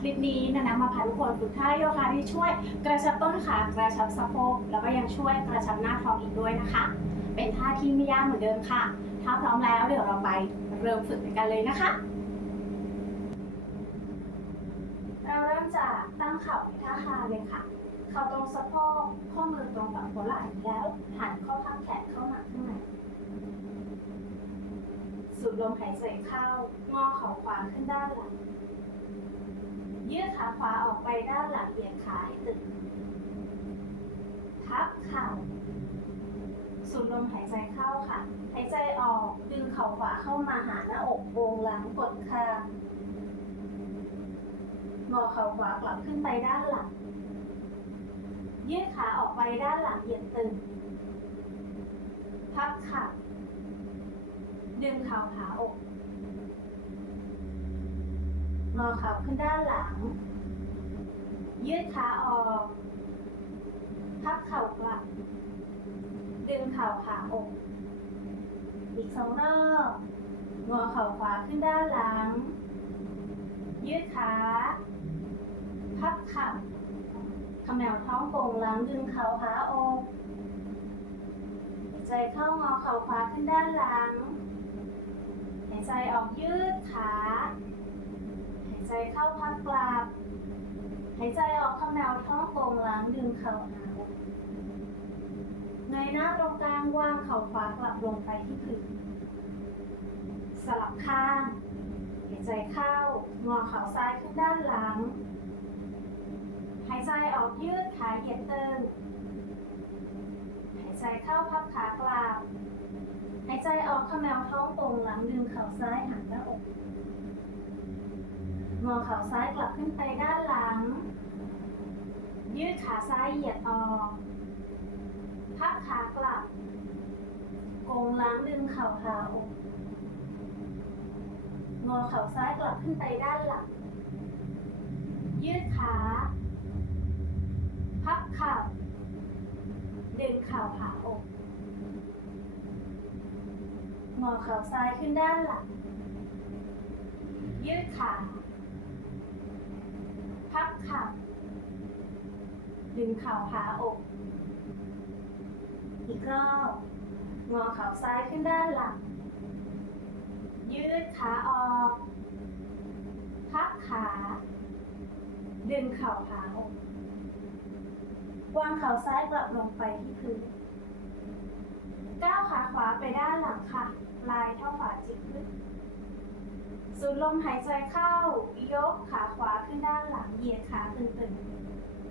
คลิปนี้นานามาพาทุกคนฝึกท่าโยคะที่ช่วยกระชับต้นขากระชับสะโพกแล้วก็ยังช่วยกระชับหน้าท้องอีกด้วยนะคะ เป็นท่าที่ไม่ยากเหมือนเดิมค่ะ ถ้าพร้อมแล้วเดี๋ยวเราไปเริ่มฝึกกันเลยนะคะ เราเริ่มจากตั้งเข่าในท่าคาเลยค่ะ เข่าตรงสะโพกข้อมือตรงกับหัวไหล่แล้วหันข้อพับแขนเข้ามาข้างในสูดลมหายใจเข้างอเข่าขวาขึ้นด้านหลัง ยืดขาขวาออกไปด้านหลังเหยียดขาให้ตึง พับเข่า สูดลมหายใจเข้าค่ะ หายใจออกดึงเข่าขวาเข้ามาหาหน้าอกวงหลังกดคางงอเข่าขวากลับขึ้นไปด้านหลัง ยืดขาออกไปด้านหลังเหยียดตึง พับเข่าดึงเข่าหาอก งอเข่าขึ้นด้านหลัง ยืดขาออก พับเข่ากลับ ดึงเข่าขาอก อีกสองรอบ งอเข่าขวาขึ้นด้านหลัง ยืดขา พับข่าเขมวท้องโป่งหลังดึงเข่าหาอกหายใจเข้างอเข่าขวาขึ้นด้านหลัง หายใจออกยืดขา ใจเข้าพักกลับหายใจออกเขมวท้องโป่งหลังดึงเข่าหาอกเงยหน้าตรงกลางวางเข่าขวากลับลงไปที่พื้นสลับข้างหายใจเข้างอเข่าซ้ายขึ้นด้านหลัง หายใจออกยืดขาเหยียดตึงหายใจเข้าพับขากลับหายใจออกเขมวท้องโป่งหลังดึงเข่าซ้ายหันหน้าอก งอเข่าซ้ายกลับขึ้นไปด้านหลัง ยืดขาซ้ายเหยียดออก พับขากลับโกงหลังดึงเข่าหาอกงอเข่าซ้ายกลับขึ้นไปด้านหลัง ยืดขา พับเข่าดึงเข่าหาอกงอเข่าซ้ายขึ้นด้านหลัง ยืดขา พับเข่าดึงเข่าหาอก อีกรอบ งอเข่าซ้ายขึ้นด้านหลัง ยืดขาออก พับขา ดึงเข่าหาอก วางเข่าซ้ายกลับลงไปที่พื้นก้าวขาขวาไปด้านหลังค่ะ ลายเท่าฝาจิกขึ้น สูดลมหายใจเข้า ยกขาขวาขึ้นด้านหลังเหยียดขาตึง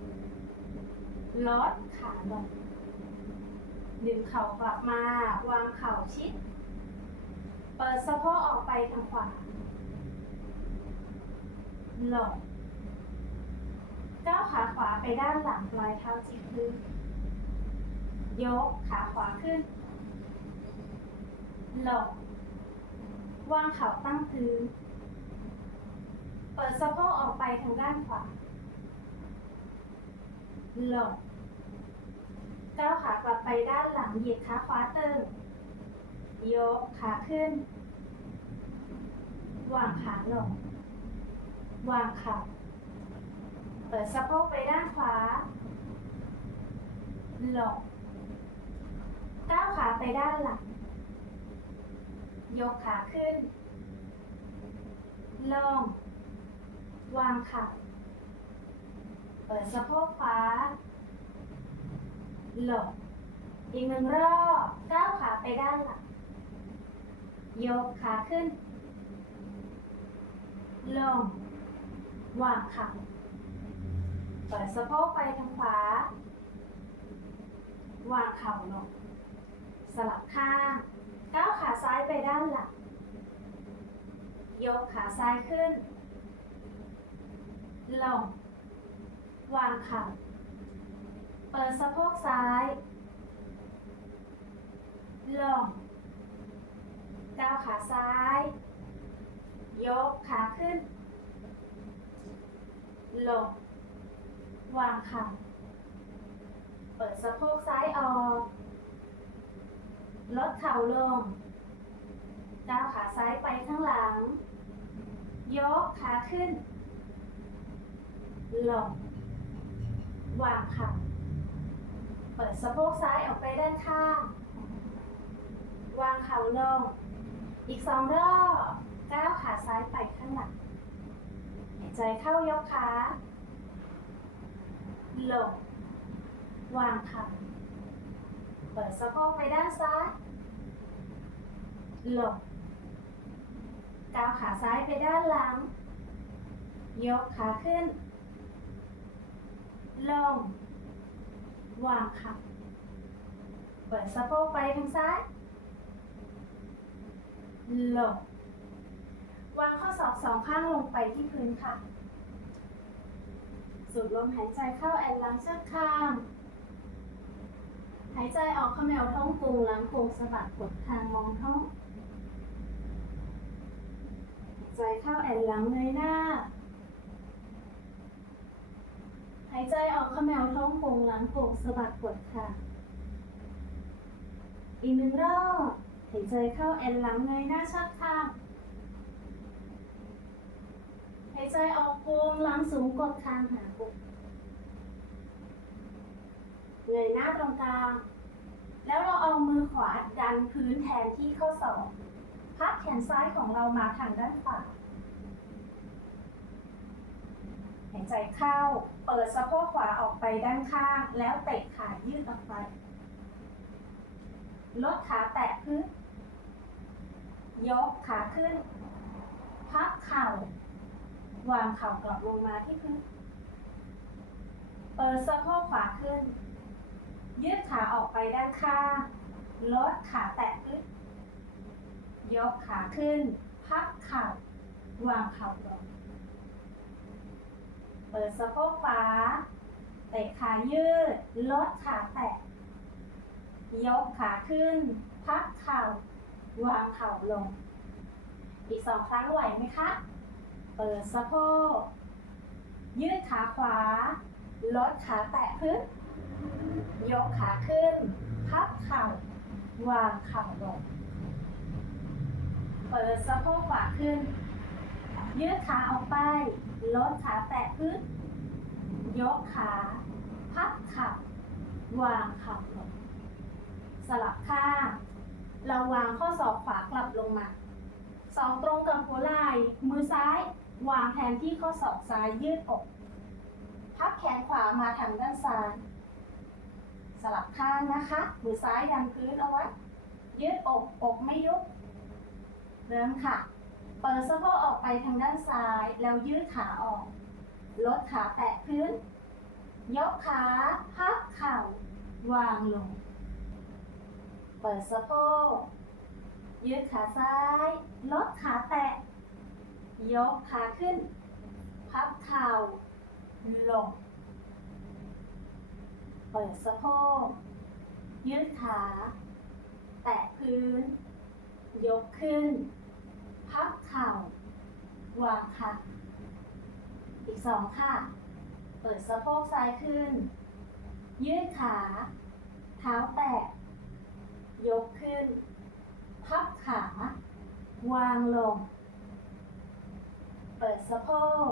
ๆลดขาลงดึงเข่ากลับมา วางเข่าชิด เปิดสะโพกออกไปทางขวาหลงก้าวขาขวาไปด้านหลังปลายเท้าจิกพื้นยกขาขวาขึ้นหลง วางเข่าตั้งพื้น เปิดสะโพกออกไปทางด้านขวาลงก้าวขากลับไปด้านหลังเหยียดขาขวาตึงยกขาขึ้น วางขาลง วางขาเปิดสะโพกไปด้านขวาลงก้าวขาไปด้านหลัง ยกขาขึ้น ลง วางเข่าเปิดสะโพกขวา หลงอีกหนึ่งรอบก้าวขาไปด้านหลัง ยกขาขึ้น ลง วางเข่าเปิดสะโพกไปทางขวา วางเข่าลง สลับข้าง ก้าวขาซ้ายไปด้านหลัง ยกขาซ้ายขึ้น ลง วางเข่า เปิดสะโพกซ้าย ลง ก้าวขาซ้าย ยกขาขึ้น ลง วางเข่า เปิดสะโพกซ้ายออก ลดเข่าลง ก้าวขาซ้ายไปข้างหลัง ยกขาขึ้น ลง วางเข่าเปิดสะโพกซ้ายออกไปด้านข้าง วางเข่าลง อีกสองรอบ ก้าวขาซ้ายไปข้างหลัง หายใจเข้ายกขา ลง วางเข่า ปิดสะโพกไปด้านซ้ายลงก้าวขาซ้ายไปด้านหลัง ยกขาขึ้น ลง วางข่าเปิดสะโพกไปทางซ้ายลงวางข้อศอกสองข้างลงไปที่พื้นค่ะ สูดลมหายใจเข้าแอนหลังเชือกข้าง หายใจออกเขมวท้องกรุงหลังกรุงสะบัดกดคางมองท้องหายใจเข้าแอนหลังเงยหน้า หายใจออกเขมวท้องโป่งหลังโป่งสะบัดกดค่ะ อีกหนึ่งรอบหายใจเข้าแอนหลังเงยหน้าชัดข้างหายใจออกโป่งหลังสูงกดคางหาปุก เงยหน้าตรงกลาง แล้วเราเอามือขวาดันพื้นแทนที่ข้อศอกพับแขนซ้ายของเรามาทางด้านขวาหายใจเข้า เปิดสะโพกขวาออกไปด้านข้าง แล้วเตะขายืดออกไป ลดขาแตะพื้น ยกขาขึ้น พับเข่า วางเข่ากลับลงมาที่พื้น เปิดสะโพกขวาขึ้น ยืดขาออกไปด้านข้าง ลดขาแตะพื้นยกขาขึ้น พับเข่าวางเข่าลง เปิดสะโพกขวาเตะขายืด ลดขาแตะ ยกขาขึ้น พับเข่า วางเข่าลง อีกสองครั้งไหวไหมคะ เปิดสะโพก ยืดขาขวา ลดขาแตะพื้น ยกขาขึ้น พับเข่าวางเข่าลง เปิดสะโพกขวาขึ้น ยืดขาออกไป ลดขาแตะพื้น ยกขา พับเข่าวางเข่าลง สลับข้างเราวางข้อศอกขวากลับลงมา สองตรงกับหัวไหล่มือซ้าย วางแทนที่ข้อศอกซ้ายยืดอก พับแขนขวามาทางด้านซ้าย สลับข้างนะคะ มือซ้ายดันพื้นเอาไว้ ยืดอก อกไม่ยุบ เริ่มค่ะ เปิดสะโพกออกไปทางด้านซ้าย แล้วยืดขาออก ลดขาแตะพื้น ยกขา พับเข่า วางลง เปิดสะโพก ยืดขาซ้าย ลดขาแตะ ยกขาขึ้น พับเข่า ลง เปิดสะโพก ยืดขา แตะพื้น ยกขึ้น พับเข่า วางค่ะ อีกสองค่ะ เปิดสะโพกซ้ายขึ้น ยืดขา เท้าแตะ ยกขึ้น พับขา วางลง เปิดสะโพก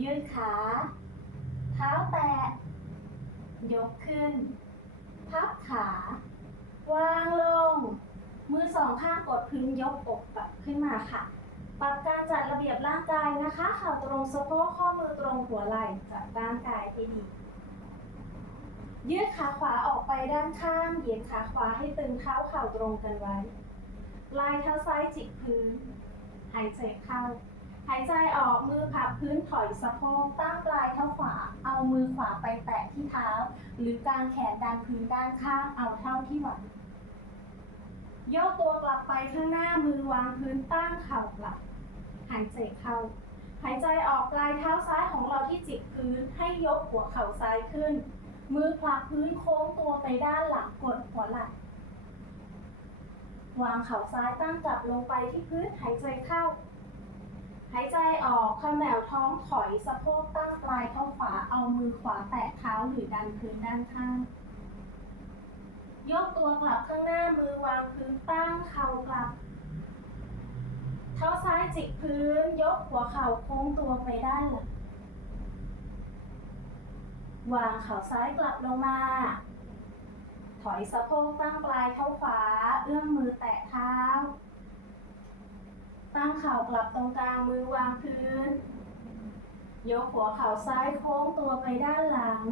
ยืดขา เท้าแตะ ยกขึ้น พับขา วางลง มือสองข้างกดพื้นยกอกกลับขึ้นมาค่ะ ปรับการจัดระเบียบร่างกายนะคะ เข่าตรงสะโพกข้อมือตรงหัวไหล่จัดร่างกายให้ดียืดขาขวาออกไปด้านข้างเหยียดขาขวาให้ตึงเท้าเข่าตรงกันไว้ ปลายเท้าซ้ายจิกพื้น หายใจเข้า หายใจออกมือพับพื้นถอยสะโพกตั้งปลายเท้าขวา เอามือขวาไปแตะที่เท้า หรือกางแขนดันพื้นด้านข้างเอาเท่าที่ไหวโยกตัวกลับไปข้างหน้ามือวางพื้นตั้งเข่ากลับ หายใจเข้า หายใจออกปลายเท้าซ้ายของเราที่จิกพื้นให้ยกหัวเข่าซ้ายขึ้น มือผลักพื้นโค้งตัวไปด้านหลังกดหัวไหล่วางเข่าซ้ายตั้งกลับลงไปที่พื้นหายใจเข้า หายใจออกขมวท้องถอยสะโพกตั้งปลายเท้าขวาเอามือขวาแตะเท้าหรือดันพื้นด้านข้าง ยกตัวกลับข้างหน้ามือวางพื้นตั้งเข่ากลับ เท้าซ้ายจิกพื้น ยกหัวเข่าโค้งตัวไปด้านหลังวางเข่าซ้ายกลับลงมา ถอยสะโพกตั้งปลายเท้าขวา เอื้อมมือแตะเท้า ตั้งเข่ากลับตรงกลางมือวางพื้น ยกหัวเข่าซ้ายโค้งตัวไปด้านหลัง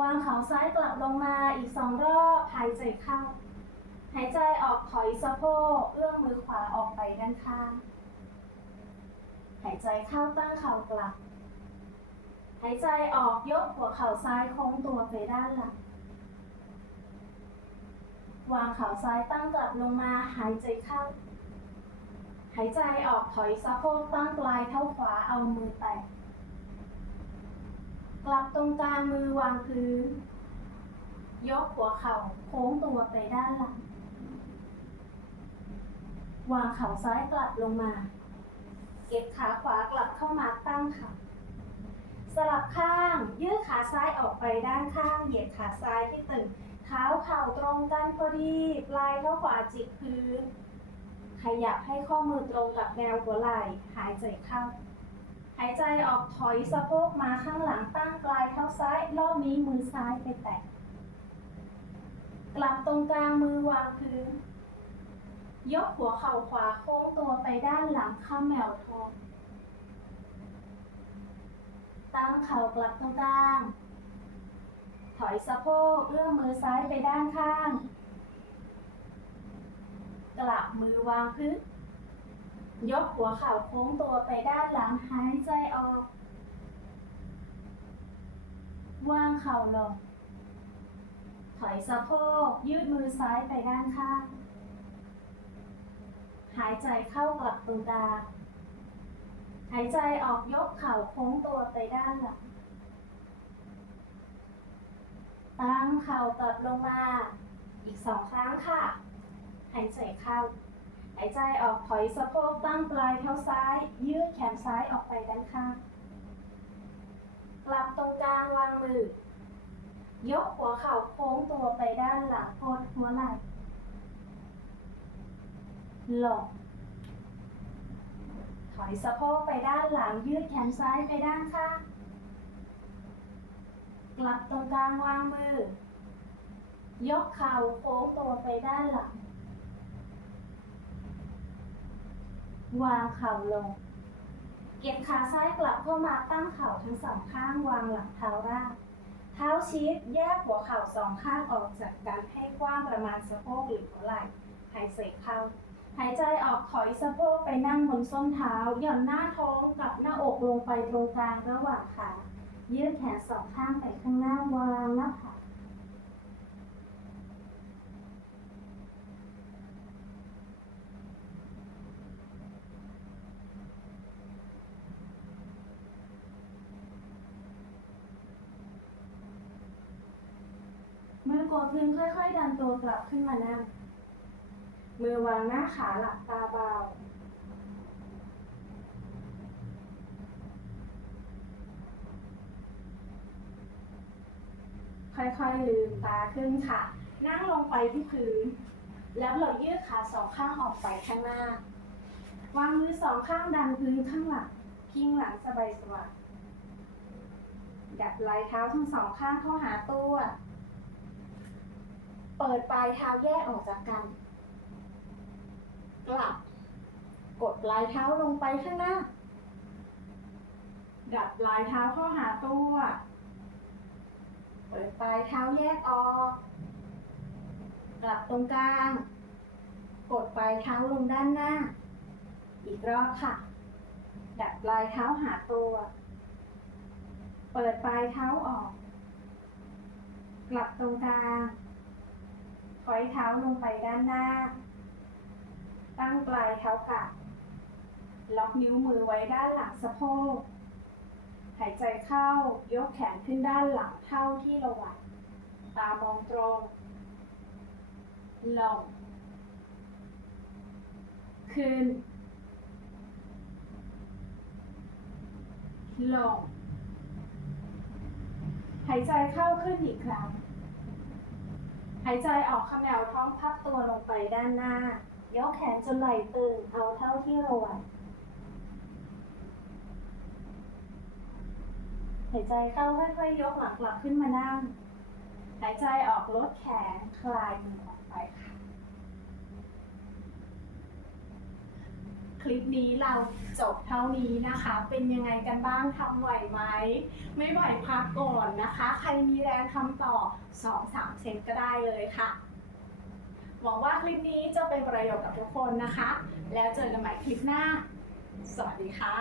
วางเข่าซ้ายกลับลงมาอีกสองรอบหายใจเข้า หายใจออกถอยสะโพกเอื้อมมือขวาออกไปด้านข้าง หายใจเข้าตั้งเข่ากลับ หายใจออกยกหัวเข่าซ้ายโค้งตัวไปด้านหลัง วางเข่าซ้ายตั้งกลับลงมาหายใจเข้า หายใจออกถอยสะโพกตั้งปลายเท้าขวาเอามือแตะกลับตรงกลางมือวางพื้น ยกหัวเข่าโค้งตัวไปด้านหลัง วางเข่าซ้ายกลับลงมา เก็บขาขวากลับเข้ามาตั้งเข่า สลับข้างยืดขาซ้ายออกไปด้านข้างเหยียดขาซ้ายที่ตึงเท้าเข่าตรงกันพอดี ปลายเท้าขวาจิกพื้น ขยับให้ข้อมือตรงกับแนวหัวไหล่หายใจเข้า หายใจออกถอยสะโพกมาข้างหลังตั้งปลายเท้าซ้ายรอบนี้มือซ้ายไปแตะกลับตรงกลางมือวางพื้น ยกหัวเข่าขวาโค้งตัวไปด้านหลังข้ามแมวทอง ตั้งเข่ากลับตรงกลาง ถอยสะโพกเอื้อมมือซ้ายไปด้านข้าง กลับมือวางพื้นยกหัวเข่าโค้งตัวไปด้านหลังหายใจออก วางเข่าลง ถอยสะโพกยืดมือซ้ายไปด้านข้าง หายใจเข้ากลับตรงกลาง หายใจออกยกเข่าโค้งตัวไปด้านหลัง ตั้งเข่ากลับลงมา อีกสองครั้งค่ะ หายใจเข้า หายใจออกถอยสะโพกตั้งปลายเท้าซ้าย ยืดแขนซ้ายออกไปด้านข้าง กลับตรงกลางวางมือ ยกหัวเข่าโค้งตัวไปด้านหลังโพดหัวไหล่ลง ถอยสะโพกไปด้านหลังยืดแขนซ้ายไปด้านข้างกลับตรงกลางวางมือ ยกเข่าโค้งตัวไปด้านหลัง วางเข่าลง เก็บขาซ้ายกลับเข้ามาตั้งเข่าทั้งสองข้างวางหลังเท้าราบเท้าชิดแยกหัวเข่าสองข้างออกจากกันให้กว้างประมาณสะโพกหรือหัวไหล่หายใจเข้า หายใจออกถอยสะโพกไปนั่งบนส้นเท้าหย่อนหน้าท้องกับหน้าอกลงไปตรงกลางระหว่างขายืดแขนสองข้างไปข้างหน้าวางหน้าผากมือกดพื้นค่อย ๆ ดันตัวกลับขึ้นมานั่ง มือวางหน้าขาหลับตาเบา ค่อยๆลืมตาขึ้นค่ะ นั่งลงไปที่พื้น แล้วเรายืดขาสองข้างออกไปข้างหน้า วางมือสองข้างดันพื้นข้างหลัง พิงหลังสบายสบายดัดไหล่เท้าทั้งสองข้างเข้าหาตัว เปิดปลายเท้าแยกออกจากกัน กลับ กดปลายเท้าลงไปข้างหน้า ดัดปลายเท้าเข้าหาตัว เปิดปลายเท้าแยกออกกลับตรงกลาง กดปลายเท้าลงด้านหน้า อีกรอบค่ะ ดัดปลายเท้าหาตัว เปิดปลายเท้าออก กลับตรงกลางถอยเท้าลงไปด้านหน้า ตั้งปลายเท้ากับล็อกนิ้วมือไว้ด้านหลังสะโพก หายใจเข้ายกแขนขึ้นด้านหลังเท่าที่เราไหวตามองตรงลงขึ้น ลง หายใจเข้าขึ้นอีกครั้ง หายใจออกเขมวท้องพับตัวลงไปด้านหน้า ยกแขนจนไหล่ตึง เอาเท่าที่เราไหวหายใจเข้าค่อยๆยกหลังกลับขึ้นมานั่ง หายใจออกลดแขนคลายมือออกไปค่ะ คลิปนี้เราจบเท่านี้นะคะ เป็นยังไงกันบ้างทำไหวไหม ไม่ไหวพักก่อนนะคะ ใครมีแรงทำต่อ 2-3 เซตก็ได้เลยค่ะ หวังว่าคลิปนี้จะเป็นประโยชน์กับทุกคนนะคะ แล้วเจอกันใหม่คลิปหน้า สวัสดีค่ะ